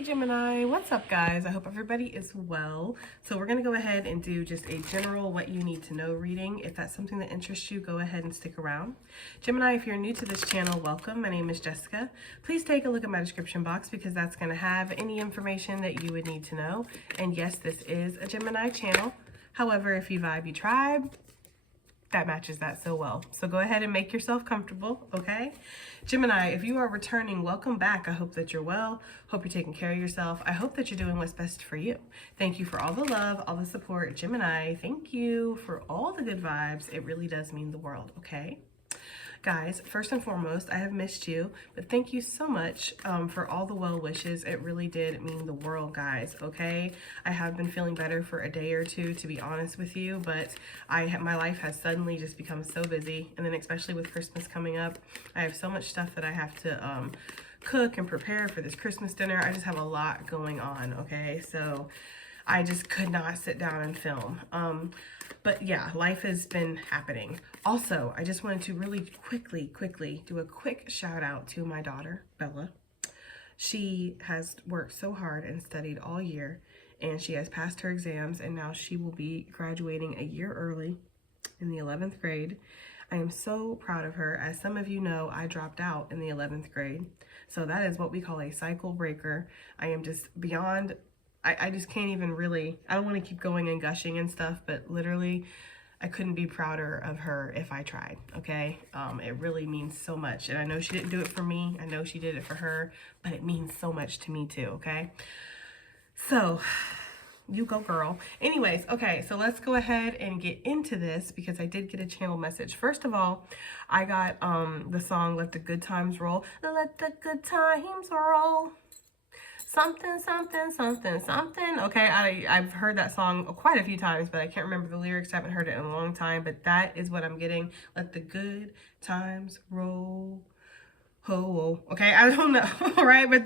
Hey Gemini, what's up guys? I hope everybody is well. So we're going to go ahead and do just a general what you need to know reading. If that's something that interests you, go ahead and stick around. Gemini, if you're new to this channel, welcome. My name is Jessica. Please take a look at my description box because that's going to have any information that you would need to know. And yes, this is a Gemini channel. However, if you vibe, you tribe, that matches that so well. So go ahead and make yourself comfortable, okay? Gemini, if you are returning, welcome back. I hope that you're well. Hope you're taking care of yourself. I hope that you're doing what's best for you. Thank you for all the love, all the support. Gemini, thank you for all the good vibes. It really does mean the world, okay? Guys, first and foremost, I have missed you, but thank you so much for all the well wishes. It really did mean the world, guys, okay? I have been feeling better for a day or two, to be honest with you, but my life has suddenly just become so busy, and then especially with Christmas coming up, I have so much stuff that I have to cook and prepare for this Christmas dinner. I just have a lot going on, okay? So I just could not sit down and film. But yeah, life has been happening. Also, I just wanted to really quickly do a quick shout out to my daughter, Bella. She has worked so hard and studied all year, and she has passed her exams, and now she will be graduating a year early in the 11th grade. I am so proud of her. As some of you know, I dropped out in the 11th grade. So that is what we call a cycle breaker. I am just beyond, I just can't even really, I don't want to keep going and gushing and stuff, but literally I couldn't be prouder of her if I tried, okay? It really means so much. And I know she didn't do it for me. I know she did it for her, but it means so much to me too, okay? So you go girl. Anyways, okay, so let's go ahead and get into this because I did get a channel message. First of all, I got the song Let the Good Times Roll. Let the good times roll. Something, something, something, something. Okay, I've heard that song quite a few times, but I can't remember the lyrics. I haven't heard it in a long time, but that is what I'm getting. Let the good times roll. Ho, okay, I don't know, right? But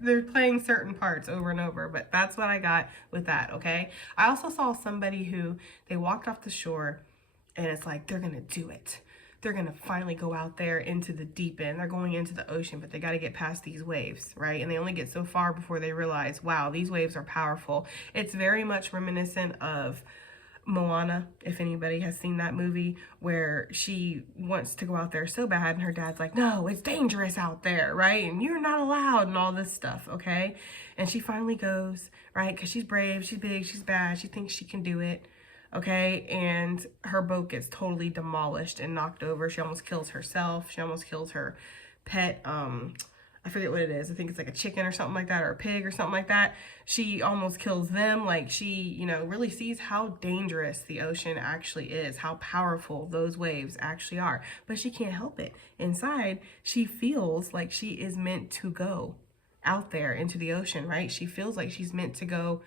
they're playing certain parts over and over, but that's what I got with that, okay? I also saw somebody who, they walked off the shore, and it's like, they're gonna do it. They're gonna finally go out there into the deep end. They're going into the ocean, but they gotta get past these waves, right? And they only get so far before they realize, wow, these waves are powerful. It's very much reminiscent of Moana, if anybody has seen that movie, where she wants to go out there so bad and her dad's like, no, it's dangerous out there, right? And you're not allowed and all this stuff, okay? And she finally goes, right? Because she's brave, she's big, she's bad, she thinks she can do it, okay? And her boat gets totally demolished and knocked over. She almost kills herself. She almost kills her pet, I forget what it is. I think it's like a chicken or something like that, or a pig or something like that. She almost kills them. Like she, you know, really sees how dangerous the ocean actually is, how powerful those waves actually are. But she can't help it. Inside, she feels like she is meant to go out there into the ocean, right? She feels like she's meant to go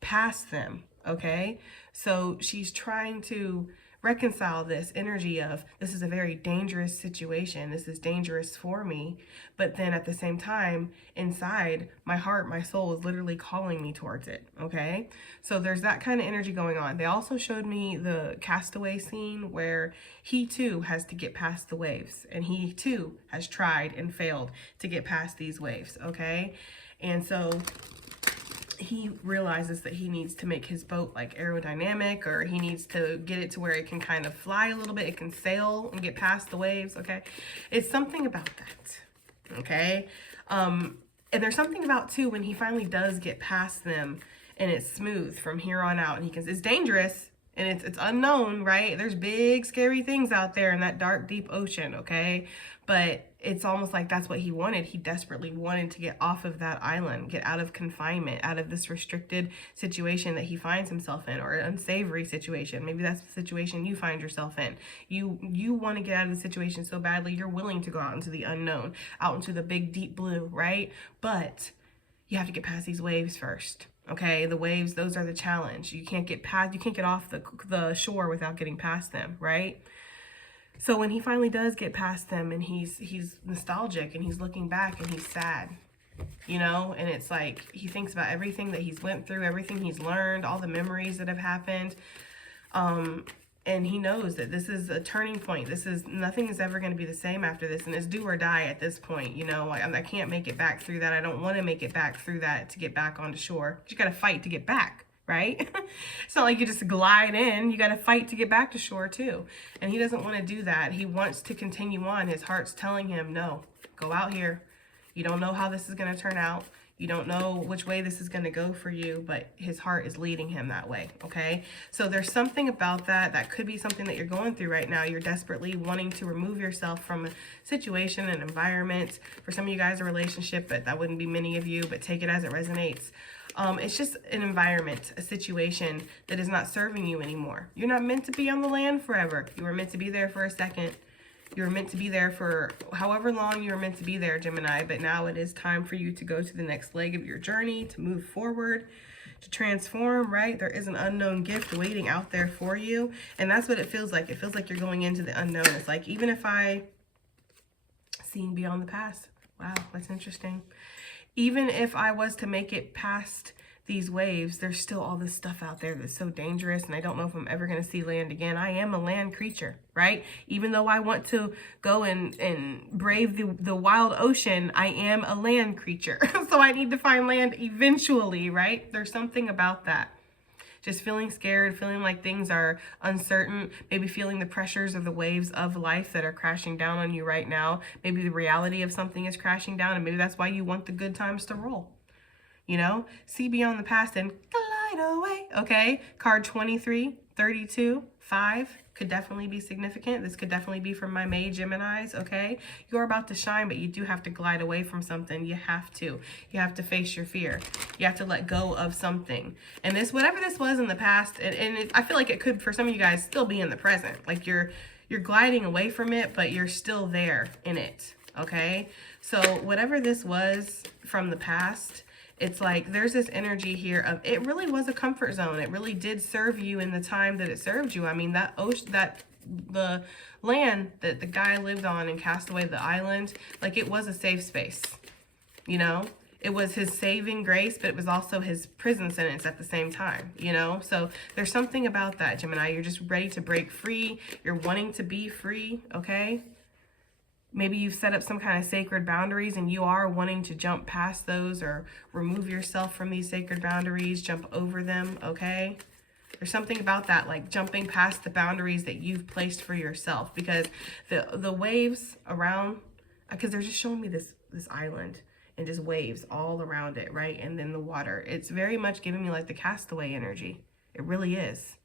past them, okay? So she's trying to reconcile this energy of, this is a very dangerous situation, this is dangerous for me, but then at the same time, inside, my heart, my soul is literally calling me towards it, okay? So there's that kind of energy going on. They also showed me the Castaway scene where he too has to get past the waves, and he too has tried and failed to get past these waves, okay? And so he realizes that he needs to make his boat like aerodynamic, or he needs to get it to where it can kind of fly a little bit, it can sail and get past the waves, okay? It's something about that, okay? And there's something about too when he finally does get past them and it's smooth from here on out, and he can, it's dangerous and it's unknown, right? There's big scary things out there in that dark deep ocean, okay? But it's almost like that's what he wanted. He desperately wanted to get off of that island, get out of confinement, out of this restricted situation that he finds himself in, or an unsavory situation. Maybe that's the situation you find yourself in. You want to get out of the situation so badly, you're willing to go out into the unknown, out into the big deep blue, right? But you have to get past these waves first. Okay, the waves, those are the challenge. You can't get off the shore without getting past them, right? So when he finally does get past them, and he's nostalgic and he's looking back and he's sad, you know, and it's like he thinks about everything that he's went through, everything he's learned, all the memories that have happened. And he knows that this is a turning point. Nothing is ever going to be the same after this. And it's do or die at this point. You know, I can't make it back through that. I don't want to make it back through that to get back onto shore. You got to fight to get back, right? It's not like you just glide in. You got to fight to get back to shore too. And he doesn't want to do that. He wants to continue on. His heart's telling him, no, go out here. You don't know how this is going to turn out. You don't know which way this is going to go for you, but his heart is leading him that way, okay? So there's something about that. That could be something that you're going through right now. You're desperately wanting to remove yourself from a situation, an environment. For some of you guys, a relationship, but that wouldn't be many of you, but take it as it resonates. It's just an environment, a situation that is not serving you anymore. You're not meant to be on the land forever. You were meant to be there for a second. You were meant to be there for however long you were meant to be there, Gemini, but now it is time for you to go to the next leg of your journey, to move forward, to transform, right? There is an unknown gift waiting out there for you, and that's what it feels like. It feels like you're going into the unknown. It's like, even if seeing beyond the past. Wow, that's interesting. Even if I was to make it past these waves, there's still all this stuff out there that's so dangerous, and I don't know if I'm ever going to see land again. I am a land creature, right? Even though I want to go and brave the wild ocean, I am a land creature. So I need to find land eventually, right? There's something about that. Just feeling scared, feeling like things are uncertain, maybe feeling the pressures of the waves of life that are crashing down on you right now. Maybe the reality of something is crashing down, and maybe that's why you want the good times to roll. You know, see beyond the past and glide away. Okay, card 23, 32, 5 could definitely be significant. This could definitely be from my May Geminis. Okay, you're about to shine, but you do have to glide away from something. You have to face your fear. You have to let go of something. And this, whatever this was in the past, I feel like it could, for some of you guys, still be in the present. Like you're gliding away from it, but you're still there in it. Okay, so whatever this was from the past, it's like there's this energy here of it really was a comfort zone. It really did serve you in the time that it served you. I mean, that ocean, the land that the guy lived on in Castaway, the island, like it was a safe space. You know, it was his saving grace, but it was also his prison sentence at the same time, you know? So there's something about that, Gemini. You're just ready to break free. You're wanting to be free, okay? Maybe you've set up some kind of sacred boundaries and you are wanting to jump past those or remove yourself from these sacred boundaries, jump over them, okay? There's something about that, like jumping past the boundaries that you've placed for yourself, because the waves around, because they're just showing me this island and just waves all around it, right? And then the water. It's very much giving me like the Castaway energy. It really is.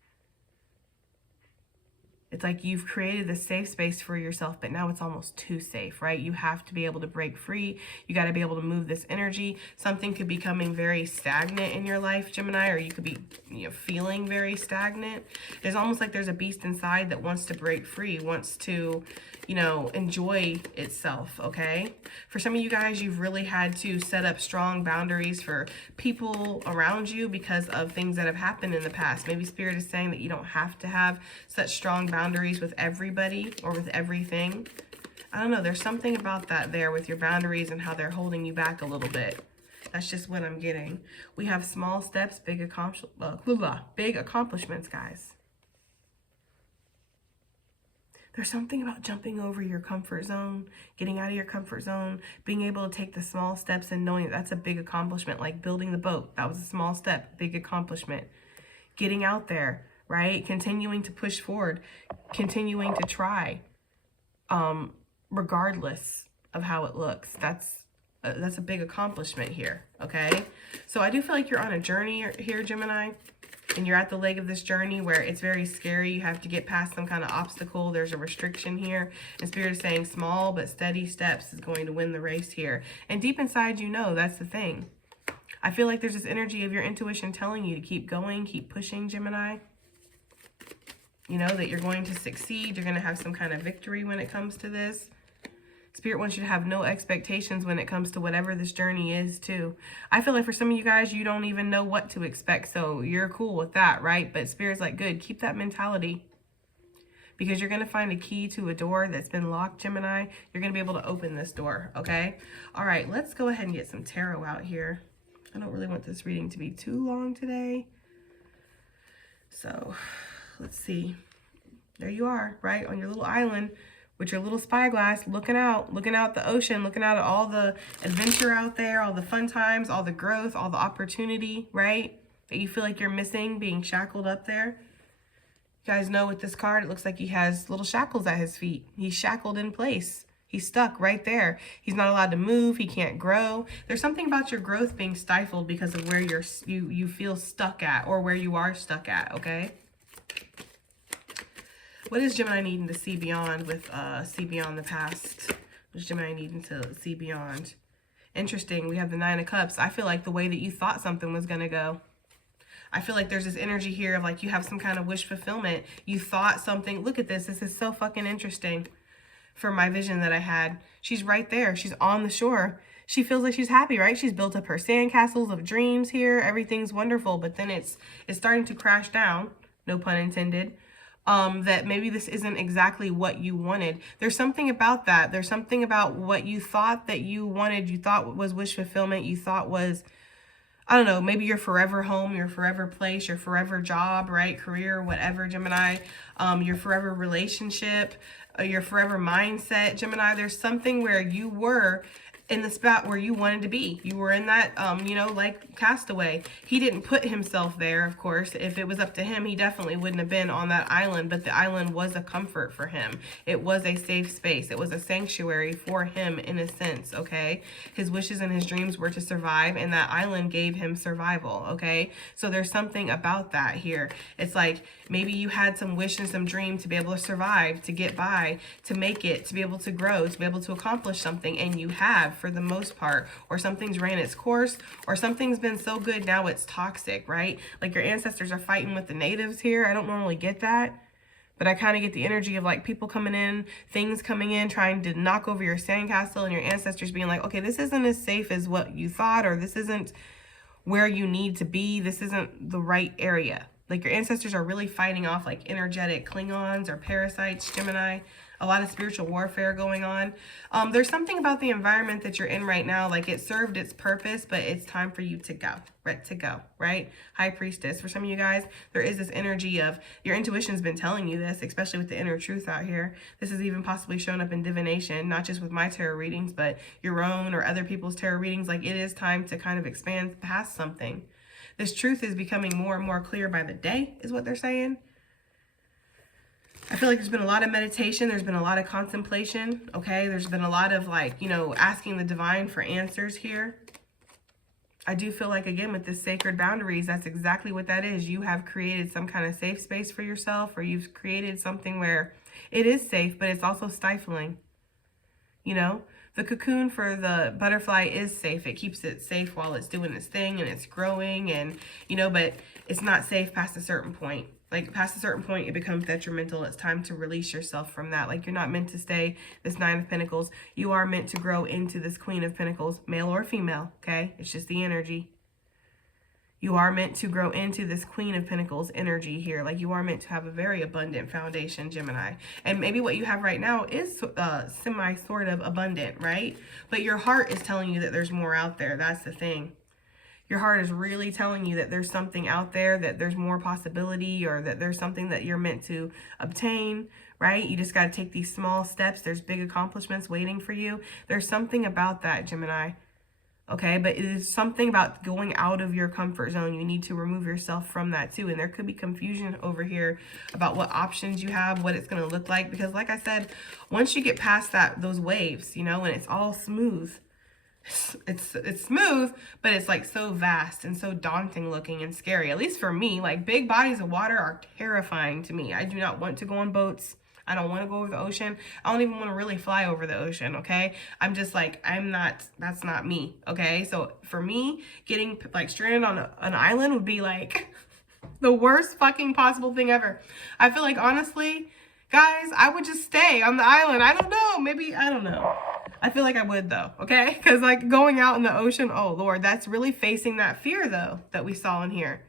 It's like you've created this safe space for yourself, but now it's almost too safe, right? You have to be able to break free. You got to be able to move this energy. Something could be becoming very stagnant in your life, Gemini, or you could be, you know, feeling very stagnant. It's almost like there's a beast inside that wants to break free, wants to, you know, enjoy itself, okay? For some of you guys, you've really had to set up strong boundaries for people around you because of things that have happened in the past. Maybe Spirit is saying that you don't have to have such strong boundaries with everybody or with everything. I don't know. There's something about that there with your boundaries and how they're holding you back a little bit. That's just what I'm getting. We have small steps, big accomplishments, guys. There's something about jumping over your comfort zone, getting out of your comfort zone, being able to take the small steps and knowing that that's a big accomplishment, like building the boat. That was a small step, big accomplishment. Getting out there, right? Continuing to push forward, continuing to try, regardless of how it looks. That's a big accomplishment here, okay? So I do feel like you're on a journey here, Gemini. And you're at the leg of this journey where it's very scary. You have to get past some kind of obstacle. There's a restriction here. And Spirit is saying small but steady steps is going to win the race here. And deep inside, you know, that's the thing. I feel like there's this energy of your intuition telling you to keep going, keep pushing, Gemini. You know, that you're going to succeed. You're going to have some kind of victory when it comes to this. Spirit wants you to have no expectations when it comes to whatever this journey is too. I feel like for some of you guys, you don't even know what to expect. So you're cool with that, right? But Spirit's like, good, keep that mentality. Because you're going to find a key to a door that's been locked, Gemini. You're going to be able to open this door, okay? All right, let's go ahead and get some tarot out here. I don't really want this reading to be too long today. So let's see. There you are, right? On your little island with your little spyglass, looking out the ocean, looking out at all the adventure out there, all the fun times, all the growth, all the opportunity, right? That you feel like you're missing, being shackled up there. You guys know with this card, it looks like he has little shackles at his feet. He's shackled in place. He's stuck right there. He's not allowed to move. He can't grow. There's something about your growth being stifled because of where you feel stuck at, or where you are stuck at, okay? What is Gemini needing to see beyond with see beyond the past? What is Gemini needing to see beyond? Interesting. We have the Nine of Cups. I feel like the way that you thought something was going to go. I feel like there's this energy here of like you have some kind of wish fulfillment. You thought something. Look at this. This is so fucking interesting for my vision that I had. She's right there. She's on the shore. She feels like she's happy, right? She's built up her sandcastles of dreams here. Everything's wonderful. But then it's starting to crash down. No pun intended. That maybe this isn't exactly what you wanted. There's something about that. There's something about what you thought that you wanted. You thought was wish fulfillment. You thought was, I don't know, maybe your forever home, your forever place, your forever job, right? Career, whatever, Gemini. Your forever relationship, your forever mindset, Gemini. There's something where you were in the spot where you wanted to be. You were in that, you know, like Castaway. He didn't put himself there, of course. If it was up to him, he definitely wouldn't have been on that island, but the island was a comfort for him. It was a safe space. It was a sanctuary for him in a sense, okay? His wishes and his dreams were to survive, and that island gave him survival, okay? So there's something about that here. It's like maybe you had some wish and some dream to be able to survive, to get by, to make it, to be able to grow, to be able to accomplish something, and you have for the most part, or something's ran its course, or something's been so good now it's toxic, right? Like your ancestors are fighting with the natives here. I don't normally get that, but I kind of get the energy of like people coming in, things coming in, trying to knock over your sandcastle, and your ancestors being like, okay, this isn't as safe as what you thought, or this isn't where you need to be. This isn't the right area. Like your ancestors are really fighting off like energetic Klingons or parasites, Gemini. A lot of spiritual warfare going on. There's something about the environment that you're in right now, like it served its purpose, but it's time for you to go, right? High Priestess. For some of you guys, there is this energy of your intuition's been telling you this, especially with the inner truth out here. This is even possibly shown up in divination, not just with my tarot readings, but your own or other people's tarot readings. Like it is time to kind of expand past something. This truth is becoming more and more clear by the day, is what they're saying. I feel like there's been a lot of meditation. There's been a lot of contemplation, okay? There's been a lot of like, you know, asking the divine for answers here. I do feel like, again, with this sacred boundaries, that's exactly what that is. You have created some kind of safe space for yourself, or you've created something where it is safe, but it's also stifling. You know, the cocoon for the butterfly is safe. It keeps it safe while it's doing its thing and it's growing and, you know, but it's not safe past a certain point. Like past a certain point, it becomes detrimental. It's time to release yourself from that. Like you're not meant to stay this Nine of Pentacles. You are meant to grow into this Queen of Pentacles, male or female, okay? It's just the energy. You are meant to grow into this Queen of Pentacles energy here. Like you are meant to have a very abundant foundation, Gemini. And maybe what you have right now is semi sort of abundant, right? But your heart is telling you that there's more out there. That's the thing. Your heart is really telling you that there's something out there, that there's more possibility, or that there's something that you're meant to obtain, right? You just got to take these small steps. There's big accomplishments waiting for you. There's something about that, Gemini. Okay, but it is something about going out of your comfort zone. You need to remove yourself from that too. And there could be confusion over here about what options you have, what it's going to look like. Because like I said, once you get past those waves, you know, and it's all smooth, it's smooth, but it's like so vast and so daunting looking and scary. At least for me, like big bodies of water are terrifying to me. I do not want to go on boats. I don't want to go over the ocean. I don't even want to really fly over the ocean, okay? I'm just like, that's not me, okay? So for me, getting like stranded on an island would be like the worst fucking possible thing ever. I feel like, honestly, guys, I would just stay on the island. I don't know. Maybe, I don't know. I feel like I would though, okay? Because like going out in the ocean, oh Lord, that's really facing that fear though that we saw in here.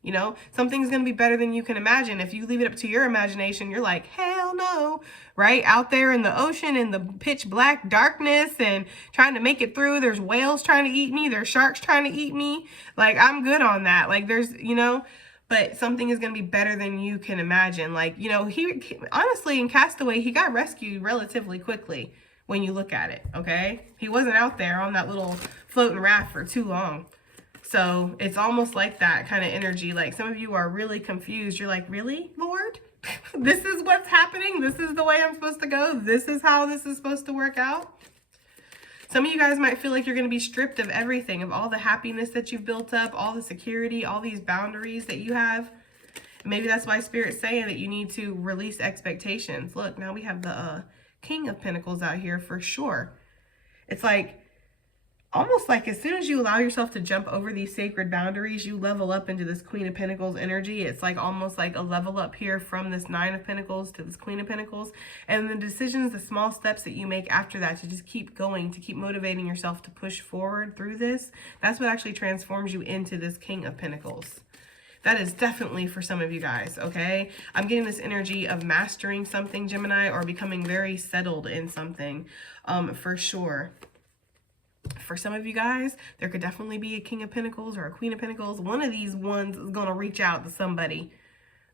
You know, something's going to be better than you can imagine. If you leave it up to your imagination, you're like, hell no, right? Out there in the ocean in the pitch black darkness and trying to make it through. There's whales trying to eat me. There's sharks trying to eat me. Like, I'm good on that. Like, there's, you know, but something is going to be better than you can imagine. Like, you know, he honestly, in Castaway, he got rescued relatively quickly when you look at it, okay? He wasn't out there on that little floating raft for too long. So it's almost like that kind of energy. Like, some of you are really confused. You're like, really, Lord? This is what's happening? This is the way I'm supposed to go? This is how this is supposed to work out? Some of you guys might feel like you're going to be stripped of everything, of all the happiness that you've built up, all the security, all these boundaries that you have. Maybe that's why Spirit's saying that you need to release expectations. Look, now we have the King of Pentacles out here for sure. It's like, almost like as soon as you allow yourself to jump over these sacred boundaries, you level up into this Queen of Pentacles energy. It's like almost like a level up here from this Nine of Pentacles to this Queen of Pentacles. And the decisions, the small steps that you make after that to just keep going, to keep motivating yourself to push forward through this, that's what actually transforms you into this King of Pentacles. That is definitely for some of you guys, okay? I'm getting this energy of mastering something, Gemini, or becoming very settled in something, for sure. For some of you guys, there could definitely be a King of Pentacles or a Queen of Pentacles. One of these ones is going to reach out to somebody,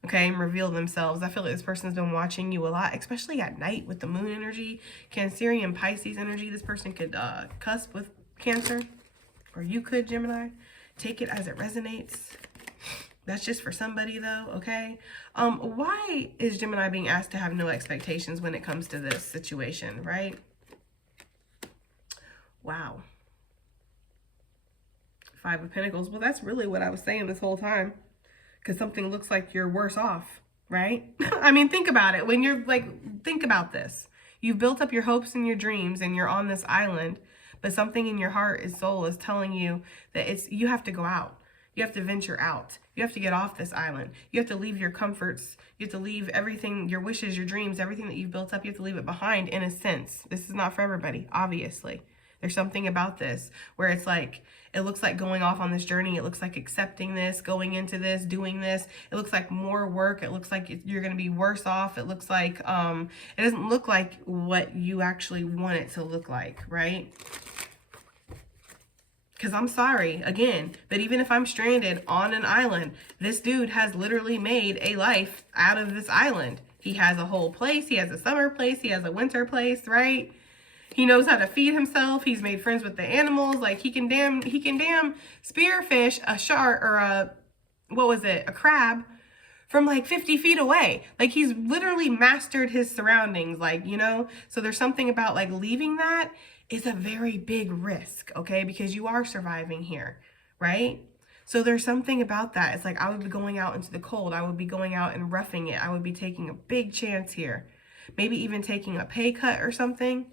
okay, and reveal themselves. I feel like this person's been watching you a lot, especially at night with the moon energy, Cancerian Pisces energy. This person could cusp with Cancer, or you could, Gemini. Take it as it resonates. That's just for somebody, though, okay? Why is Gemini being asked to have no expectations when it comes to this situation, right? Wow. Five of Pentacles. Well, that's really what I was saying this whole time. Because something looks like you're worse off, right? I mean, think about it. When you're like, think about this. You've built up your hopes and your dreams and you're on this island. But something in your heart and soul is telling you that you have to go out. You have to venture out. You have to get off this island. You have to leave your comforts. You have to leave everything, your wishes, your dreams, everything that you've built up. You have to leave it behind in a sense. This is not for everybody, obviously. There's something about this where it's like, it looks like going off on this journey. It looks like accepting this, going into this, doing this. It looks like more work. It looks like you're going to be worse off. It looks like, it doesn't look like what you actually want it to look like, right? Because I'm sorry, again, but even if I'm stranded on an island, this dude has literally made a life out of this island. He has a whole place. He has a summer place. He has a winter place, right? He knows how to feed himself. He's made friends with the animals. Like, he can damn spearfish a shark or a crab from like 50 feet away. Like, he's literally mastered his surroundings, like, you know? So there's something about like leaving that is a very big risk, okay? Because you are surviving here, right? So there's something about that. It's like, I would be going out into the cold. I would be going out and roughing it. I would be taking a big chance here. Maybe even taking a pay cut or something.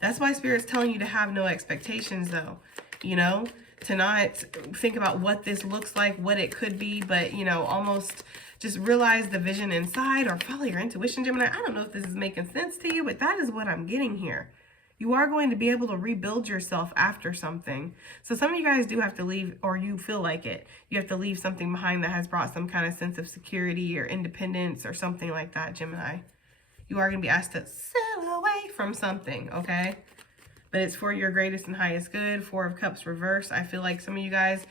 That's why Spirit's telling you to have no expectations, though, you know, to not think about what this looks like, what it could be, but, you know, almost just realize the vision inside or follow your intuition, Gemini. I don't know if this is making sense to you, but that is what I'm getting here. You are going to be able to rebuild yourself after something. So some of you guys do have to leave, or you feel like it. You have to leave something behind that has brought some kind of sense of security or independence or something like that, Gemini. You are going to be asked to sail away from something, okay? But it's for your greatest and highest good. Four of Cups reverse. I feel like some of you guys,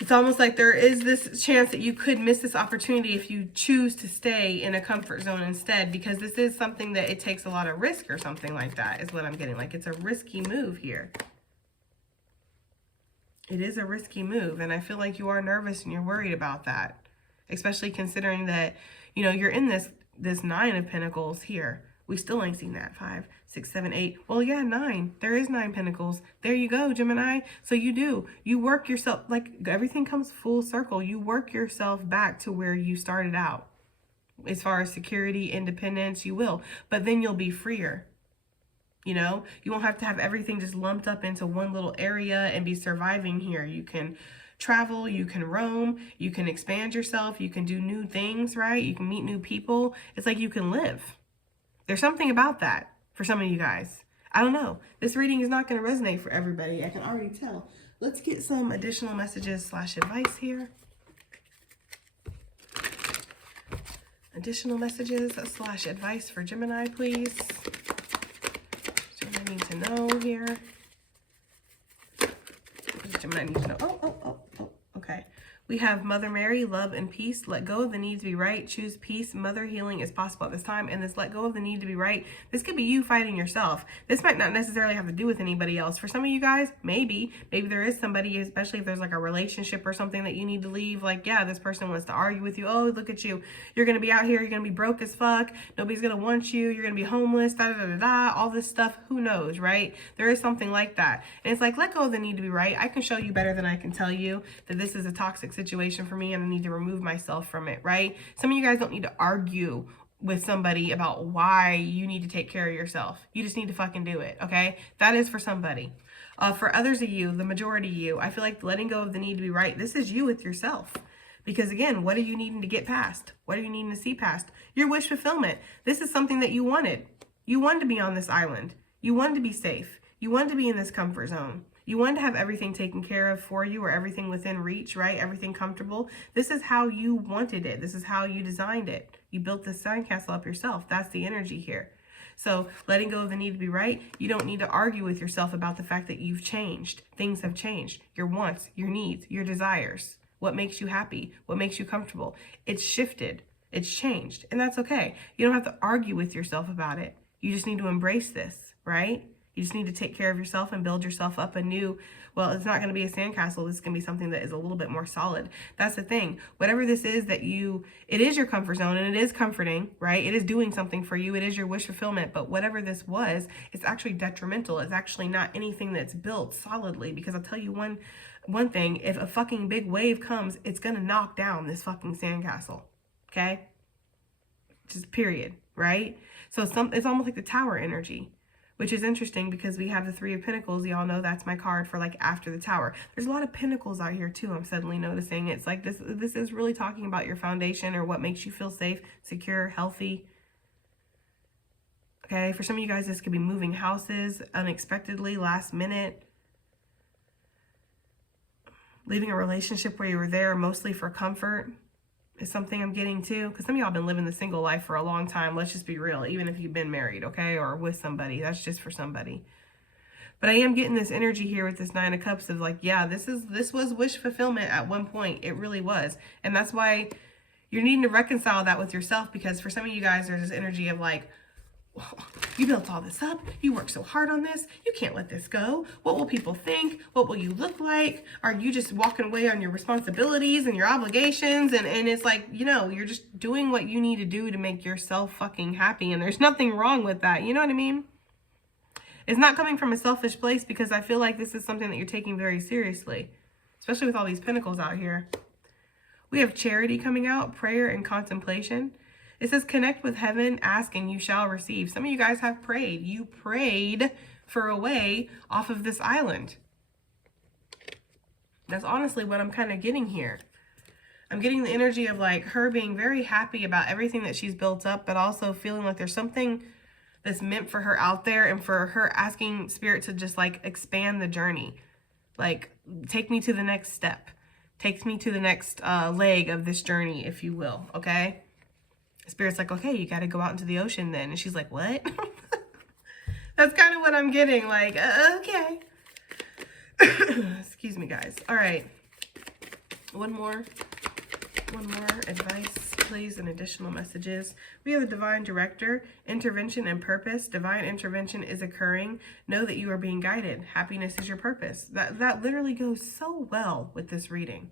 it's almost like there is this chance that you could miss this opportunity if you choose to stay in a comfort zone instead, because this is something that it takes a lot of risk or something like that is what I'm getting. Like, it's a risky move here. It is a risky move, and I feel like you are nervous and you're worried about that, especially considering that, you know, you're in this Nine of Pentacles here. We still ain't seen that. 5, 6, 7, 8. Well, yeah, 9. There is 9 Pentacles. There you go, Gemini. So you work yourself, like, everything comes full circle. You work yourself back to where you started out. As far as security, independence, you will. But then you'll be freer. You know, you won't have to have everything just lumped up into one little area and be surviving here. You can travel, you can roam, you can expand yourself, you can do new things, right? You can meet new people. It's like you can live. There's something about that for some of you guys. I don't know. This reading is not going to resonate for everybody. I can already tell. Let's get some additional messages / advice here. Additional messages / advice for Gemini, please. Gemini need to know here. Gemini needs to know. Oh, okay. We have Mother Mary, love and peace. Let go of the need to be right. Choose peace. Mother healing is possible at this time. And this let go of the need to be right, this could be you fighting yourself. This might not necessarily have to do with anybody else. For some of you guys, maybe there is somebody, especially if there's like a relationship or something that you need to leave. Like, yeah, this person wants to argue with you. Oh, look at you. You're going to be out here. You're going to be broke as fuck. Nobody's going to want you. You're going to be homeless, da, da, da, da, da, all this stuff. Who knows, right? There is something like that. And it's like, let go of the need to be right. I can show you better than I can tell you that this is a toxic situation for me and I need to remove myself from it, right? Some of you guys don't need to argue with somebody about why you need to take care of yourself. You just need to fucking do it, okay? That is for somebody. For others of you, the majority of you, I feel like letting go of the need to be right, this is you with yourself. Because again, what are you needing to get past? What are you needing to see past? Your wish fulfillment. This is something that you wanted. You wanted to be on this island. You wanted to be safe. You wanted to be in this comfort zone. You wanted to have everything taken care of for you, or everything within reach, right? Everything comfortable. This is how you wanted it. This is how you designed it. You built this sandcastle up yourself. That's the energy here. So letting go of the need to be right, you don't need to argue with yourself about the fact that you've changed. Things have changed. Your wants, your needs, your desires. What makes you happy? What makes you comfortable? It's shifted. It's changed. And that's okay. You don't have to argue with yourself about it. You just need to embrace this, right? You just need to take care of yourself and build yourself up anew. Well, it's not going to be a sandcastle. This is going to be something that is a little bit more solid. That's the thing. Whatever this is that it is your comfort zone and it is comforting, right? It is doing something for you. It is your wish fulfillment. But whatever this was, it's actually detrimental. It's actually not anything that's built solidly, because I'll tell you one thing, if a fucking big wave comes, it's going to knock down this fucking sandcastle. Okay? Just period, right? So it's almost like the tower energy, which is interesting because we have the Three of Pentacles. Y'all know that's my card for like after the tower. There's a lot of pentacles out here too. I'm suddenly noticing it's like this is really talking about your foundation, or what makes you feel safe, secure, healthy. Okay, for some of you guys, this could be moving houses unexpectedly, last minute. Leaving a relationship where you were there mostly for comfort is something I'm getting too. Because some of y'all been living the single life for a long time. Let's just be real. Even if you've been married, okay, or with somebody, that's just for somebody. But I am getting this energy here with this Nine of Cups of like, yeah, this was wish fulfillment at one point. It really was. And that's why you're needing to reconcile that with yourself, because for some of you guys, there's this energy of like, you built all this up. You worked so hard on this. You can't let this go. What will people think? What will you look like? Are you just walking away on your responsibilities and your obligations? And it's like, you know, you're just doing what you need to do to make yourself fucking happy. And there's nothing wrong with that. You know what I mean? It's not coming from a selfish place, because I feel like this is something that you're taking very seriously, especially with all these pentacles out here. We have charity coming out, prayer and contemplation. It says, connect with heaven, ask and you shall receive. Some of you guys have prayed. You prayed for a way off of this island. That's honestly what I'm kind of getting here. I'm getting the energy of like her being very happy about everything that she's built up, but also feeling like there's something that's meant for her out there, and for her asking Spirit to just like expand the journey. Like, take me to the next step. Take me to the next leg of this journey, if you will, okay? Spirit's like, okay, you got to go out into the ocean then. And she's like, what? That's kind of what I'm getting. Like, okay. Excuse me, guys. All right. One more advice, please, and additional messages. We have the Divine Director, intervention and purpose. Divine intervention is occurring. Know that you are being guided. Happiness is your purpose. That literally goes so well with this reading.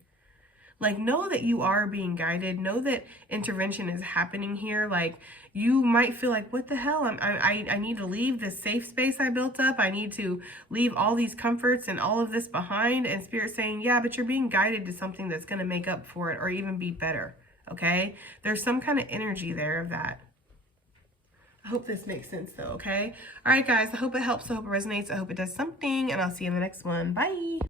Like, know that you are being guided. Know that intervention is happening here. Like, you might feel like, what the hell? I need to leave this safe space I built up. I need to leave all these comforts and all of this behind. And Spirit's saying, yeah, but you're being guided to something that's going to make up for it, or even be better. Okay? There's some kind of energy there of that. I hope this makes sense though, okay? All right, guys, I hope it helps. I hope it resonates. I hope it does something, and I'll see you in the next one. Bye.